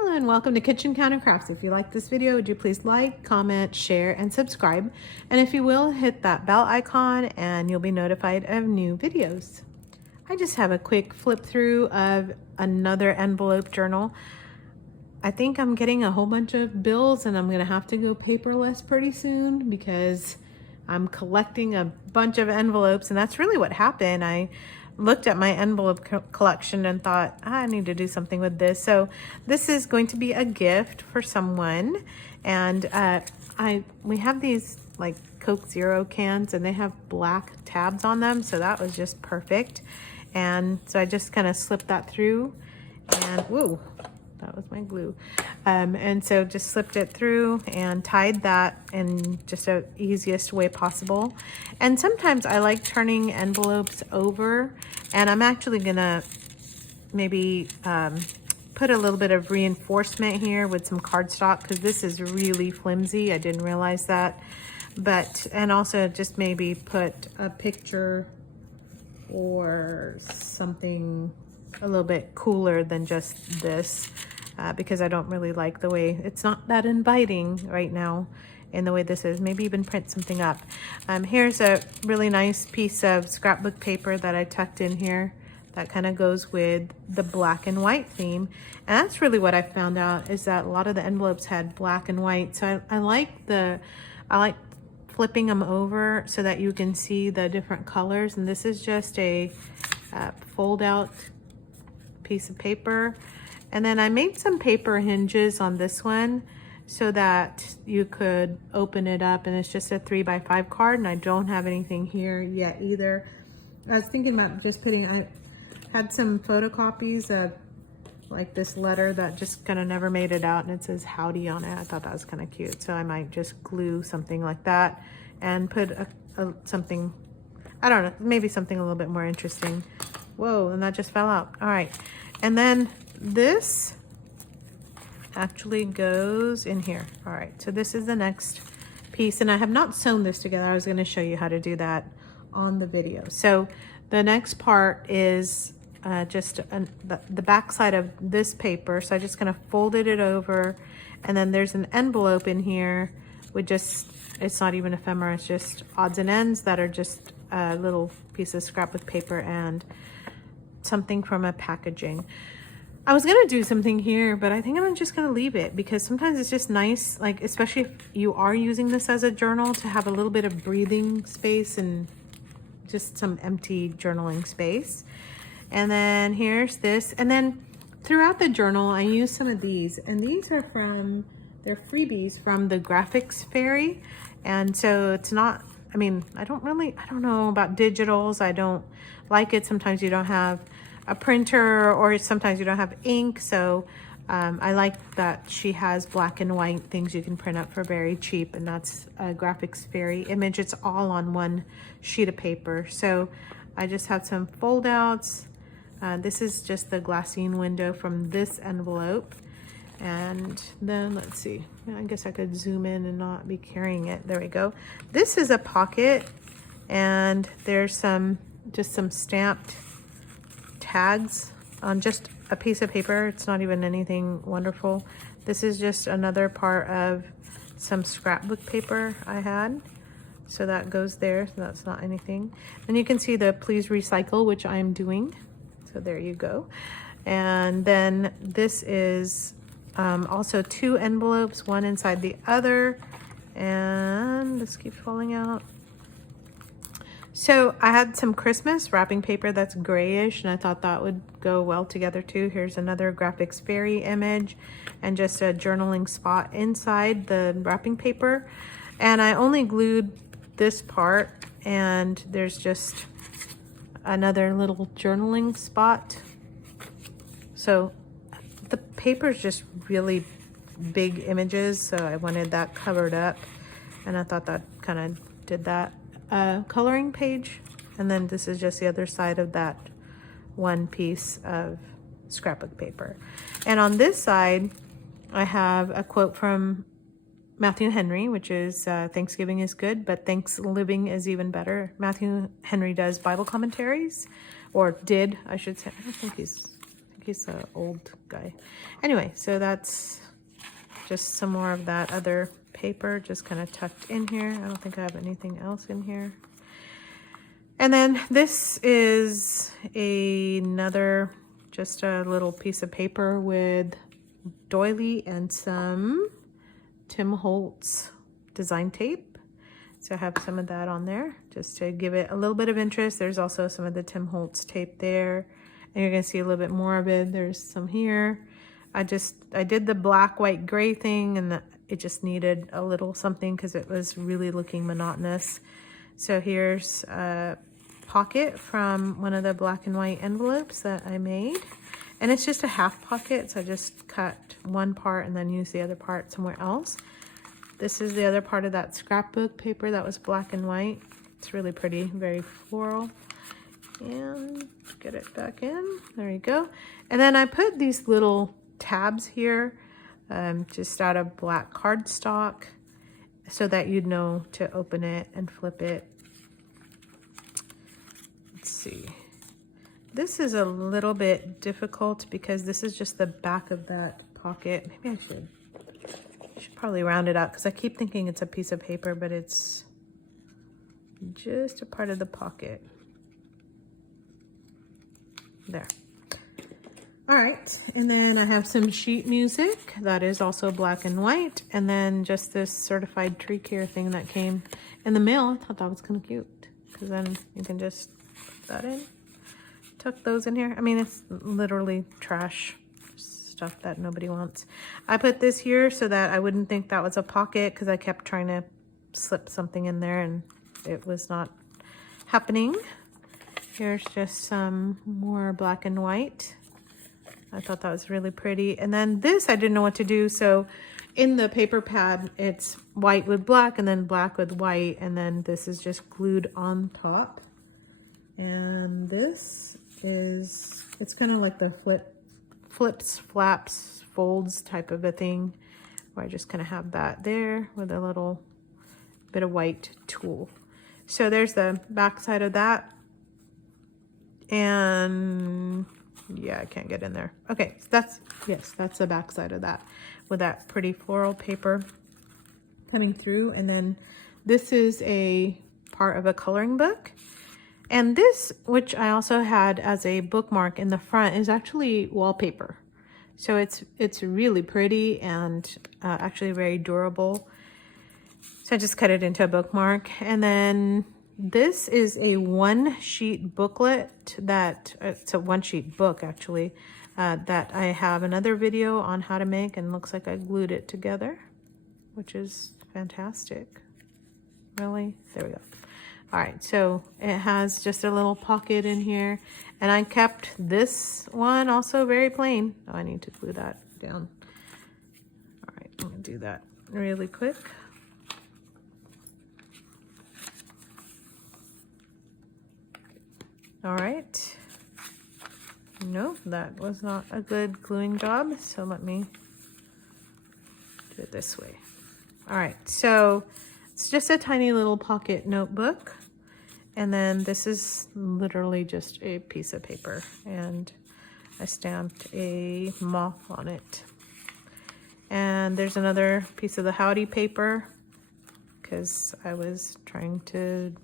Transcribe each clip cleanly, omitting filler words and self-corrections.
Hello and welcome to Kitchen Counter Crafts. If you like this video, would you please like, comment, share, and subscribe? And if you will, hit that bell icon and you'll be notified of new videos. I just have a quick flip through of another envelope journal. I think I'm getting a whole bunch of bills and I'm gonna have to go paperless pretty soon because I'm collecting a bunch of envelopes, and that's really what happened. I looked at my envelope collection and thought, I need to do something with this. So this is going to be a gift for someone. And we have these like Coke Zero cans and they have black tabs on them. So that was just perfect. And so I just kind of slipped that through and whoa, that was my glue. And so just slipped it through and tied that in just the easiest way possible. And sometimes I like turning envelopes over, and I'm actually gonna maybe put a little bit of reinforcement here with some cardstock because this is really flimsy. I didn't realize that. And also just maybe put a picture or something a little bit cooler than just this because I don't really like the way it's not that inviting right now in the way this is. Maybe even print something up. Here's a really nice piece of scrapbook paper that I tucked in here that kind of goes with the black and white theme, and that's really what I found out, is that a lot of the envelopes had black and white. So I like flipping them over so that you can see the different colors. And this is just a fold out piece of paper. And then I made some paper hinges on this one so that you could open it up, and it's just a 3x5 card, and I don't have anything here yet either. I was thinking about just I had some photocopies of like this letter that just kind of never made it out, and it says howdy on it. I thought that was kind of cute, so I might just glue something like that and put something, I don't know, maybe something a little bit more interesting. Whoa, and that just fell out. All right, and then this actually goes in here. All right, so this is the next piece, and I have not sewn this together. I was going to show you how to do that on the video. So the next part is just the back side of this paper. So I just kind of folded it over, and then there's an envelope in here with just, it's not even ephemera, it's just odds and ends that are just a little piece of scrapbook paper and something from a packaging. I was gonna do something here, but I think I'm just gonna leave it because sometimes it's just nice, like especially if you are using this as a journal, to have a little bit of breathing space and just some empty journaling space. And then here's this. And then throughout the journal, I use some of these, and these are they're freebies from the Graphics Fairy. And so it's not, I mean, I don't know about digitals. I don't like it. Sometimes you don't have a printer, or sometimes you don't have ink. So I like that she has black and white things you can print up for very cheap, and that's a Graphics Fairy image. It's all on one sheet of paper. So I just have some fold outs. This is just the glassine window from this envelope. And then let's see, I guess I could zoom in and not be carrying it. There we go. This is a pocket, and there's just some stamped tags on just a piece of paper. It's not even anything wonderful. This is just another part of some scrapbook paper I had. So that goes there, so that's not anything. And you can see the please recycle, which I'm doing. So there you go. And then this is also two envelopes, one inside the other. And this keeps falling out. So I had some Christmas wrapping paper that's grayish, and I thought that would go well together too. Here's another Graphics Fairy image and just a journaling spot inside the wrapping paper. And I only glued this part, and there's just another little journaling spot. So the paper is just really big images, so I wanted that covered up, and I thought that kind of did that. Coloring page, and then this is just the other side of that one piece of scrapbook paper. And on this side I have a quote from Matthew Henry, which is Thanksgiving is good, but thanks living is even better. Matthew Henry does Bible commentaries, or did, I should say. I think he's he's an old guy. Anyway, so that's just some more of that other paper just kind of tucked in here. I don't think I have anything else in here. And then this is another, just a little piece of paper with doily and some Tim Holtz design tape. So I have some of that on there just to give it a little bit of interest. There's also some of the Tim Holtz tape there, and you're gonna see a little bit more of it. There's some here. I did the black, white, gray thing, and it just needed a little something because it was really looking monotonous. So here's a pocket from one of the black and white envelopes that I made. And it's just a half pocket, so I just cut one part and then use the other part somewhere else. This is the other part of that scrapbook paper that was black and white. It's really pretty, very floral. And get it back in, there you go. And then I put these little tabs here, just out of black cardstock, so that you'd know to open it and flip it. Let's see. This is a little bit difficult because this is just the back of that pocket. Maybe I should probably round it out because I keep thinking it's a piece of paper, but it's just a part of the pocket. There. All right, and then I have some sheet music that is also black and white, and then just this certified tree care thing that came in the mail. I thought that was kind of cute because then you can just put that in, tuck those in here. I mean, it's literally trash stuff that nobody wants. I put this here so that I wouldn't think that was a pocket because I kept trying to slip something in there and it was not happening. Here's just some more black and white. I thought that was really pretty. And then this, I didn't know what to do. So in the paper pad, it's white with black and then black with white. And then this is just glued on top. And this is, it's kind of like the flips, flaps, folds type of a thing, where I just kind of have that there with a little bit of white tulle. So there's the back side of that. And yeah, I can't get in there. Okay, so that's the back side of that with that pretty floral paper coming through. And then this is a part of a coloring book. And this, which I also had as a bookmark in the front, is actually wallpaper. So it's really pretty and actually very durable. So I just cut it into a bookmark. And then this is a one-sheet booklet that, it's a one-sheet book actually, that I have another video on how to make, and looks like I glued it together, which is fantastic. Really? There we go. All right, so it has just a little pocket in here, and I kept this one also very plain. Oh, I need to glue that down. All right, I'm gonna do that really quick. All right. No, that was not a good gluing job, so let me do it this way. All right, so it's just a tiny little pocket notebook, and then this is literally just a piece of paper, and I stamped a moth on it. And there's another piece of the Howdy paper, because I was trying to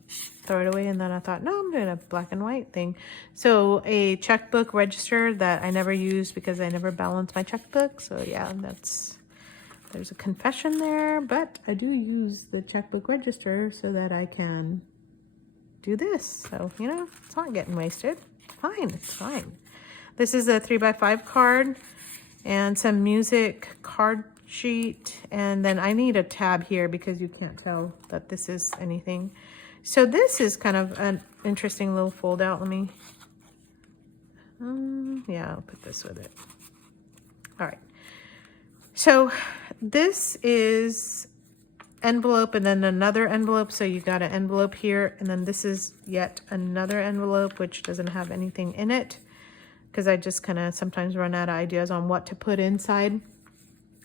throw it away, and then I thought, no, I'm doing a black and white thing. So a checkbook register that I never used because I never balanced my checkbook. So yeah, there's a confession there, but I do use the checkbook register so that I can do this. So, you know, it's not getting wasted. Fine, it's fine. This is a 3x5 card and some music card sheet, and then I need a tab here because you can't tell that this is anything. So this is kind of an interesting little fold out. Let me, yeah, I'll put this with it. All right. So this is envelope and then another envelope. So you got an envelope here, and then this is yet another envelope, which doesn't have anything in it because I just kind of sometimes run out of ideas on what to put inside.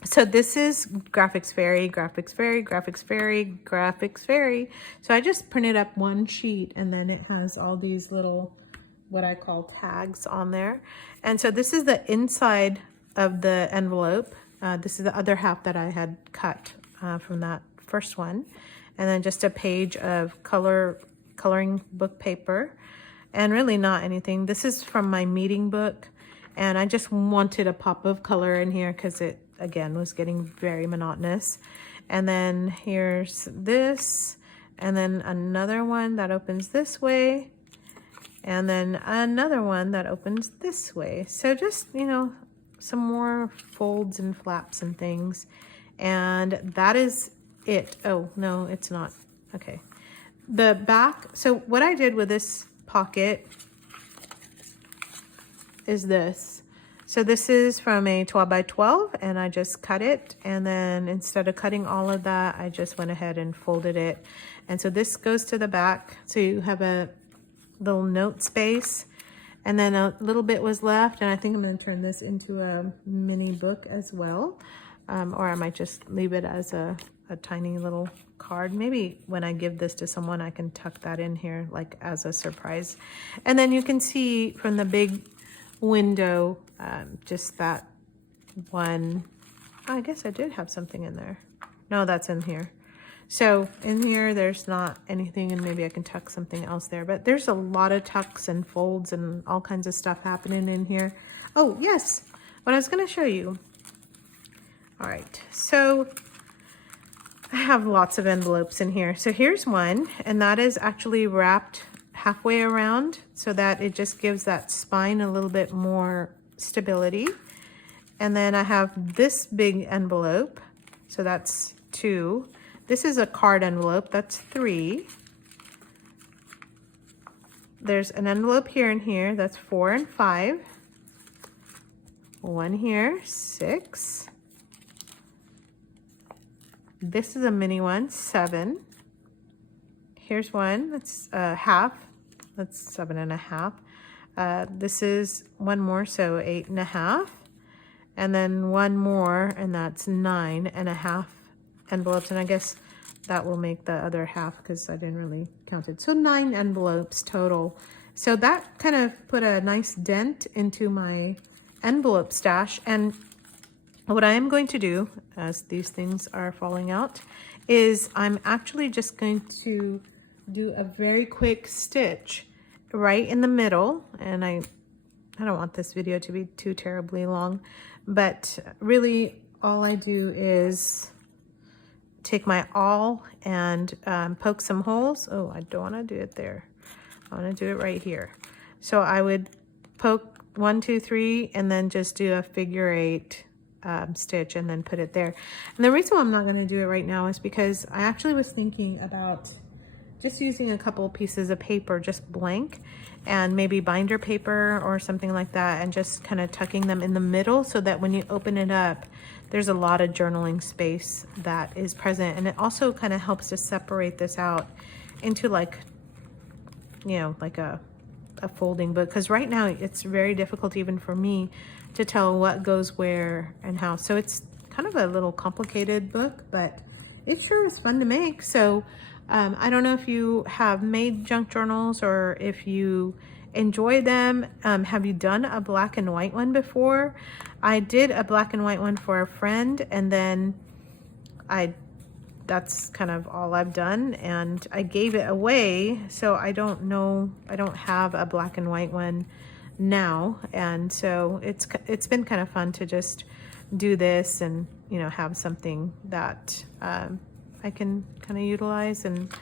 So this is Graphics Fairy, Graphics Fairy, Graphics Fairy, Graphics Fairy. So I just printed up one sheet, and then it has all these little what I call tags on there. And so this is the inside of the envelope. This is the other half that I had cut from that first one. And then just a page of coloring book paper, and really not anything. This is from my meeting book, and I just wanted a pop of color in here because it, again, was getting very monotonous. And then here's this, and then another one that opens this way, and then another one that opens this way. So just, you know, some more folds and flaps and things. And that is it. Oh, no, it's not. Okay. The back, so what I did with this pocket is this. So this is from a 12 by 12, and I just cut it. And then instead of cutting all of that, I just went ahead and folded it. And so this goes to the back. So you have a little note space, and then a little bit was left. And I think I'm going to turn this into a mini book as well. Or I might just leave it as a tiny little card. Maybe when I give this to someone, I can tuck that in here like as a surprise. And then you can see from the big window, just that one. I guess I did have something in there. No, that's in here. So in here, there's not anything, and maybe I can tuck something else there. But there's a lot of tucks and folds and all kinds of stuff happening in here. Oh, yes, what I was going to show you. All right, so I have lots of envelopes in here. So here's one, and that is actually wrapped halfway around so that it just gives that spine a little bit more stability. And then I have this big envelope, so that's 2. This is a card envelope, that's 3. There's an envelope here and here, that's 4 and 5. One here, 6. This is a mini one, 7. Here's one, that's half, that's 7.5. This is one more, so 8.5. And then one more, and that's 9.5 envelopes. And I guess that will make the other half because I didn't really count it. So 9 envelopes total. So that kind of put a nice dent into my envelope stash. And what I am going to do, as these things are falling out, is I'm actually just going to do a very quick stitch right in the middle. And I don't want this video to be too terribly long, but really all I do is take my awl and poke some holes. Oh, I don't want to do it there. I want to do it right here. So I would poke 1, 2, 3, and then just do a figure 8 stitch and then put it there. And the reason why I'm not going to do it right now is because I actually was thinking about just using a couple pieces of paper, just blank, and maybe binder paper or something like that, and just kind of tucking them in the middle so that when you open it up, there's a lot of journaling space that is present. And it also kind of helps to separate this out into, like, you know, like a folding book, because right now it's very difficult even for me to tell what goes where and how. So it's kind of a little complicated book, but it sure is fun to make. So I don't know if you have made junk journals or if you enjoy them. Have you done a black and white one before? I did a black and white one for a friend, and then that's kind of all I've done, and I gave it away. So I don't know, I don't have a black and white one now. And so it's been kind of fun to just do this and, you know, have something that I can kind of utilize and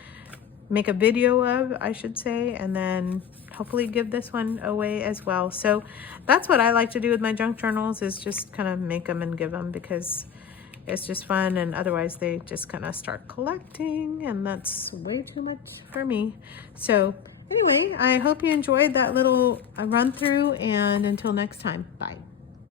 make a video of, I should say, and then hopefully give this one away as well. So that's what I like to do with my junk journals, is just kind of make them and give them, because it's just fun, and otherwise they just kind of start collecting, and that's way too much for me. So anyway, I hope you enjoyed that little run through, and until next time, bye.